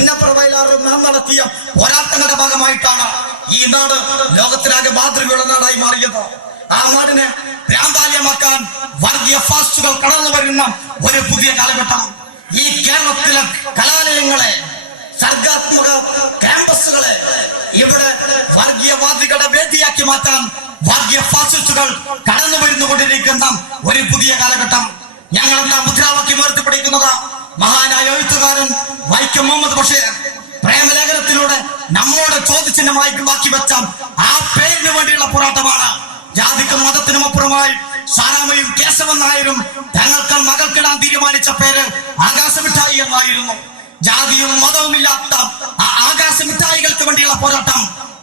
പുന്നപ്ര വയലാറിലും നാം നടത്തിയ പോരാട്ടങ്ങളുടെ ഭാഗമായിട്ടാണ് ഈ നാട് ലോകത്തിലാകെ മാതൃകയുള്ള നാടായി മാറിയത്. ആ നാടിനെ ഭ്രാന്താലയമാക്കാൻ വർഗീയ ഫാസ്റ്റുകൾ കടന്നു വരുന്ന ഒരു പുതിയ കാലഘട്ടം. ഈ കേരളത്തിലെ കലാലയങ്ങളെ, സർഗാത്മക ക്യാമ്പസുകളെ ഇവിടെ വർഗീയവാദികളുടെ വേദിയാക്കി മാറ്റാൻ വർഗീയ ഫാസിസ്റ്റുകൾ കടന്നു വരുന്നുകൊണ്ടിരിക്കുന്ന ഒരു പുതിയ കാലഘട്ടം. ഞങ്ങളെല്ലാം മുദ്രാവാക്യം ഉയർത്തിപ്പിടിക്കുന്നത് മഹാനായ എഴുത്തുകാരൻ വൈക്കം മുഹമ്മദ് ബഷീർ പ്രേമലേഖനത്തിലൂടെ നമ്മോട് ചോദ്യചിഹ്നമായി ബാക്കി വെച്ച ആ പേരിന് വേണ്ടിയുള്ള പോരാട്ടമാണ്. ജാതിക്കും മതത്തിനും അപ്പുറമായി സാരാമയും കേശവൻ നായരും തങ്ങൾക്ക് മകൾക്കിടാൻ തീരുമാനിച്ച പേര് ആകാശമിഠായി എന്നായിരുന്നു. ജാതിയും മതവും ഇല്ലാത്ത ആ ആകാശമിഠായികൾക്ക് വേണ്ടിയുള്ള പോരാട്ടം,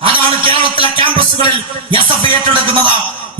അതാണ് കേരളത്തിലെ ക്യാമ്പസുകളിൽ എസ്എഫ്ഐ ഏറ്റെടുക്കുന്നത്.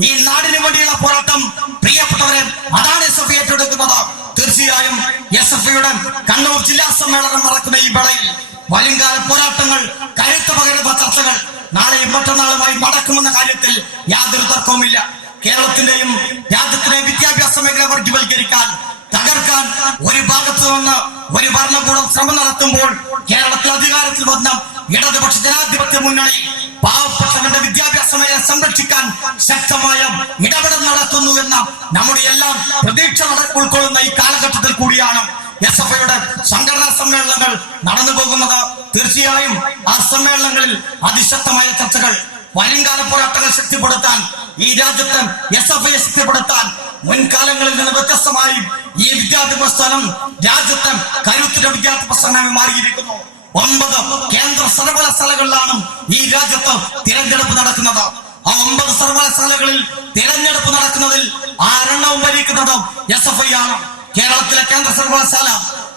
ഈ നാടിന് വേണ്ടിയുള്ള പോരാട്ടം പ്രിയപ്പെട്ടവരെ, അതാണ് എസ്എഫ്ഐ ഏറ്റെടുക്കുന്നത്. തീർച്ചയായും എസ്എഫ്ഐയുടെ കണ്ണൂർ ജില്ലാ സമ്മേളനം നടക്കുന്ന ഈ വേളയിൽ വരുംകാല പോരാട്ടങ്ങൾ, കരുത്ത് പകരുന്ന ചർച്ചകൾ നാളെയും മറ്റന്നാളുമായി നടക്കുമെന്ന കാര്യത്തിൽ യാതൊരു തർക്കവുമില്ല. കേരളത്തിന്റെയും രാജ്യത്തിന്റെയും വിദ്യാഭ്യാസ മേഖല വർഗീയവൽക്കരിക്കാൻ, തകർക്കാൻ ഒരു ഭാഗത്ത് നിന്ന് ഒരു ഭരണകൂടം ശ്രമം നടത്തുമ്പോൾ കേരളത്തിൽ അധികാരത്തിൽ വന്ന ഇടതുപക്ഷ ജനാധിപത്യ മുന്നണി പാവപ്പെട്ടവന്റെ വിദ്യാഭ്യാസ മേഖല സംരക്ഷിക്കാൻ ശക്തമായ ഇടപെടൽ നടത്തുന്നു എന്ന നമ്മുടെ എല്ലാം പ്രതീക്ഷ ഉൾക്കൊള്ളുന്ന ഈ കാലഘട്ടത്തിൽ കൂടിയാണ് എസ്എഫ്ഐയുടെ സംഘടനാ സമ്മേളനങ്ങൾ നടന്നു പോകുന്നത്. തീർച്ചയായും ആ സമ്മേളനങ്ങളിൽ അതിശക്തമായ ചർച്ചകൾ, വരുംകാല പോരാട്ടങ്ങൾ ശക്തിപ്പെടുത്താൻ, ഈ രാജ്യത്ത് എസ്എഫ്ഐയെ ശക്തിപ്പെടുത്താൻ മുൻകാലങ്ങളിൽ നിന്ന് വ്യത്യസ്തമായി ഈ വിദ്യാർത്ഥി പ്രസ്ഥാനം രാജ്യത്തെ കരുത്തിന്റെ വിദ്യാർത്ഥി പ്രസ്ഥാനമായി മാറിയിരിക്കുന്നു. 9 കേന്ദ്ര സർവകലാശാലകളിലാണ് ഈ രാജ്യത്ത് തിരഞ്ഞെടുപ്പ് നടക്കുന്നത്. ആ 9 സർവകലാശാലകളിൽ തിരഞ്ഞെടുപ്പ് നടക്കുന്നതിൽ 6 ഭരിക്കുന്നത് എസ്എഫ്ഐ ആണ്. കേരളത്തിലെ കേന്ദ്ര സർവകലാശാല,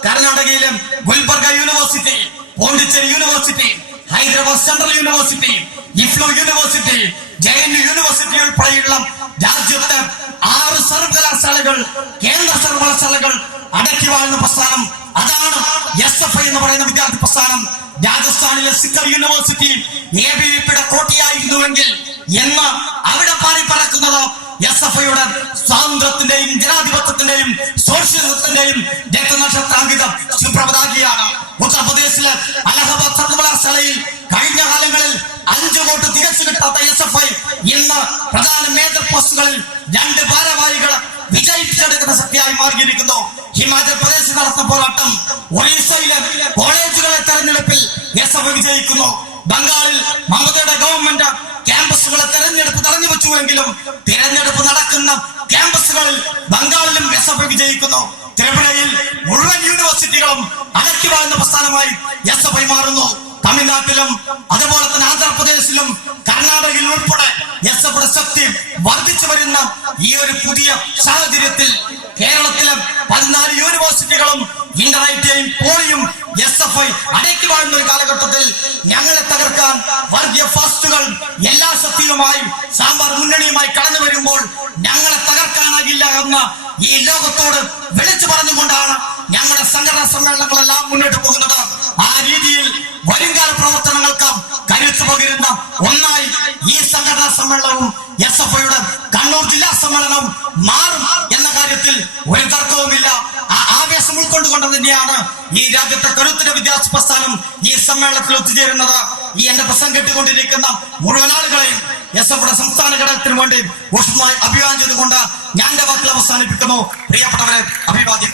കർണാടകയിലെ Gulbarga university, Pondicherry university, Hyderabad central university, ഇഫ്ലു university, JNU university ഉൾപ്പെടെയുള്ള രാജ്യത്തെ 6 സർവകലാശാലകൾ, കേന്ദ്ര സർവകലാശാലകൾ അടക്കി വാഴുന്ന പ്രസ്ഥാനം, അതാണ് എസ്എഫ്ഐ എന്ന് പറയുന്ന വിദ്യാർത്ഥി പ്രസ്ഥാനം. രാജസ്ഥാനിലെ സിക്കർ യൂണിവേഴ്സിറ്റി എബിവിപിയുടെ കോട്ടയായിരുന്നുവെങ്കിൽ എന്ന് അവിടെ പാറി പറക്കുന്നത് എസ്എഫ്ഐയുടെ സ്വാതന്ത്ര്യത്തിന്റെയും ജനാധിപത്യത്തിന്റെയും സോഷ്യലിസത്തിന്റെയും രക്തനക്ഷത്രാങ്കിത സുപ്രഭതാകിയാണ്. ഉത്തർപ്രദേശിലെ അലഹബാദ് സർവകലാശാലയിൽ കഴിഞ്ഞ കാലങ്ങളിൽ 5 വോട്ട് തികച്ചു കിട്ടാത്ത എസ്എഫ്ഐ ഇന്ന് പ്രധാന മേജർ പോസ്റ്റുകളിൽ 2 ഭാരവാഹികൾ വിജയിപ്പിച്ചെടുക്കുന്ന ശക്തിയായി മാറിയിരിക്കുന്നു. ഹിമാചൽ പ്രദേശിൽ നടന്ന പോരാട്ടം, ഒറീസയിലെ കോളേജുകളെ തെരഞ്ഞെടുപ്പിൽ എസ്എഫ്ഐ വിജയിക്കുന്നു. ബംഗാളിൽ മമതയുടെ ഗവൺമെന്റ് ക്യാമ്പസുകളെ തെരഞ്ഞെടുപ്പ് തടഞ്ഞു വെച്ചുവെങ്കിലും തിരഞ്ഞെടുപ്പ് നടക്കുന്ന ക്യാമ്പസുകളിൽ ബംഗാളിലും എസ്എഫ്ഐ വിജയിക്കുന്നു. ത്രിപുരയിൽ മുഴുവൻ യൂണിവേഴ്സിറ്റികളും അടക്കി വാഴുന്ന പ്രസ്ഥാനമായി എസ്എഫ്ഐ മാറുന്നു. തമിഴ്നാട്ടിലും അതുപോലെ തന്നെ ആന്ധ്രാപ്രദേശിലും കർണാടകയിൽ ഉൾപ്പെടെ എസ്എഫ്ഐയുടെ ശക്തി വർദ്ധിച്ചു വരുന്ന ഈ ഒരു പുതിയ സാഹചര്യത്തിൽ കേരളത്തിലെ 14 യൂണിവേഴ്സിറ്റികളും ഇന്റർനെറ്റിയും പോളിയും എസ്എഫ്ഐ അടക്കി വാഴുന്ന ഒരു കാലഘട്ടത്തിൽ ഞങ്ങളെ തകർക്കാൻ വർഗീയ ഫാസ്റ്റുകൾ എല്ലാ ശക്തിയുമായും സാമ്പാർ മുന്നണിയുമായി കടന്നു വരുമ്പോൾ ഞങ്ങളെ തകർക്കാനാകില്ല എന്ന ഈ ലോകത്തോട് വിളിച്ചു പറഞ്ഞുകൊണ്ടാണ് ഞങ്ങളുടെ സംഘടനാ സമ്മേളനങ്ങളെല്ലാം മുന്നോട്ട് പോകുന്നത്. ആ രീതിയിൽ വരുംകാല പ്രവർത്തനങ്ങൾക്ക് കരുത്ത് പകരുന്ന ഒന്നായി ഈ സംഘടനാ സമ്മേളനവും എസ്എഫ്ഐയുടെ കണ്ണൂർ ജില്ലാ സമ്മേളനവും മാറും എന്ന കാര്യത്തിൽ ഒരു തർക്കവുമില്ല. ആ ആവേശം ഉൾക്കൊണ്ടുകൊണ്ട് തന്നെയാണ് ഈ രാജ്യത്തെ കരുത്തിന്റെ വിദ്യാർത്ഥി പ്രസ്ഥാനം ഈ സമ്മേളനത്തിൽ ഒത്തുചേരുന്നത്. ഈ എന്റെ പ്രസംഗം കേട്ടുകൊണ്ടിരിക്കുന്ന മുഴുവൻ ആളുകളെയും എസ്എഫ്ഐയുടെ സംസ്ഥാന ഘടകത്തിന് വേണ്ടി ഊഷ്മളമായി അഭിവാദ്യം ചെയ്തുകൊണ്ട് ഞാൻ എന്റെ വാക്കുകൾ അവസാനിപ്പിക്കുന്നു. പ്രിയപ്പെട്ടവരെ, അഭിവാദ്യം.